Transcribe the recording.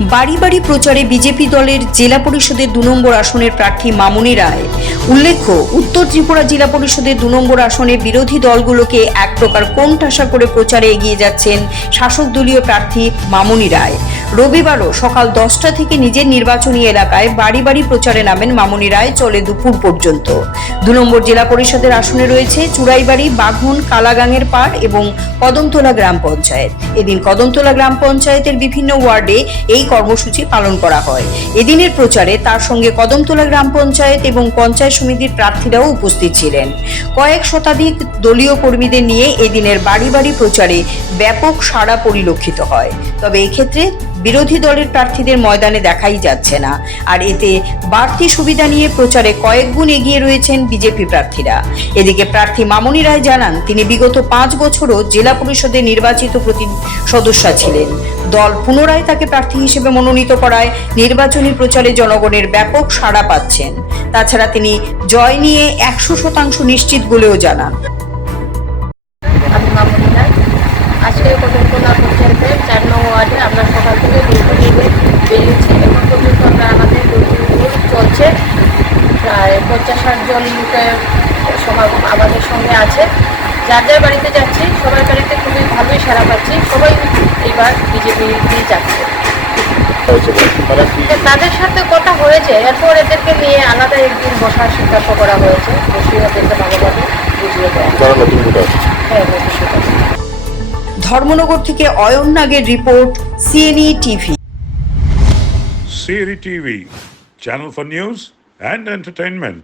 বাড়ি বাড়ি প্রচারে বিজেপি দলের জেলা পরিষদের 2 নম্বর আসনের প্রার্থী মামনি রায়। উল্লেখ্য, উত্তর ত্রিপুরা জেলা পরিষদের 2 নম্বর আসনে বিরোধী দলগুলোকে এক প্রকার কোণঠাসা করে প্রচারে এগিয়ে যাচ্ছেন শাসক দলীয় প্রার্থী মামনি রায়। রবিবারও সকাল 10টা থেকে নিজের নির্বাচনী এলাকায় বাড়ি বাড়ি প্রচারে নামেন মামনি রায়, চলে দুপুর পর্যন্ত। 2 নম্বর জেলা পরিষদের আসনে রয়েছে চুড়াইবাড়ি, বাঘন, কালাগাঙের পাড় এবং কদমতলা গ্রাম পঞ্চায়েত। এদিন কদমতলা গ্রাম পঞ্চায়েতের বিভিন্ন ওয়ার্ডে এই কর্মসূচি পালন করা হয়। এদিনের প্রচারে তার সঙ্গে কদমতলা গ্রাম পঞ্চায়েত এবং পঞ্চায়েত সমিতির প্রার্থীরাও উপস্থিত ছিলেন। কয়েক শতাধিক দলীয় কর্মীদের নিয়ে এদিনের বাড়ি বাড়ি প্রচারে ব্যাপক সাড়া পরিলক্ষিত হয়। তবে এক্ষেত্রে বিরোধী দলের প্রার্থীদের ময়দানে দেখাই যাচ্ছে না। আর এতে বাড়তি সুবিধা নিয়ে প্রচারে কয়েক গুণ এগিয়ে রয়েছেন বিজেপি প্রার্থীরা। এদিকে প্রার্থী মামনি রায় জানান, তিনি বিগত 5 বছরও জেলা পরিষদের নির্বাচিত সদস্য ছিলেন। দল পুনরায় তাকে প্রার্থী হিসেবে মনোনীত করায় নির্বাচনী প্রচারে জনগণের ব্যাপক সাড়া পাচ্ছেন। তাছাড়া তিনি জয় নিয়ে 100% নিশ্চিত বলেও জানান। আমি মামনি রায়। আজকে কদমতলা পঞ্চায়েতের 4 নং ওয়ার্ডে আমরা সকাল থেকে বেরিয়েছি। এখন পর্যন্ত আমাদের চলছে। প্রায় 50-60 জন লোকের আমাদের সঙ্গে আছে। যার যার বাড়িতে যাচ্ছি, সবার বাড়িতে খুবই ভালোই সাড়া পাচ্ছি। সবাই এবার বিজেপি যাচ্ছে। তাদের সাথে কথা হয়েছে, এরপর এদেরকে নিয়ে আলাদা একদিন বসার সিদ্ধান্ত করা হয়েছে। বসিয়ে ওদেরকে ভালোভাবে বুঝিয়ে দেওয়া। হ্যাঁ, ধর্মনগর থেকে অয়ন নাগের report, CNE TV. CNE TV, channel for news and entertainment.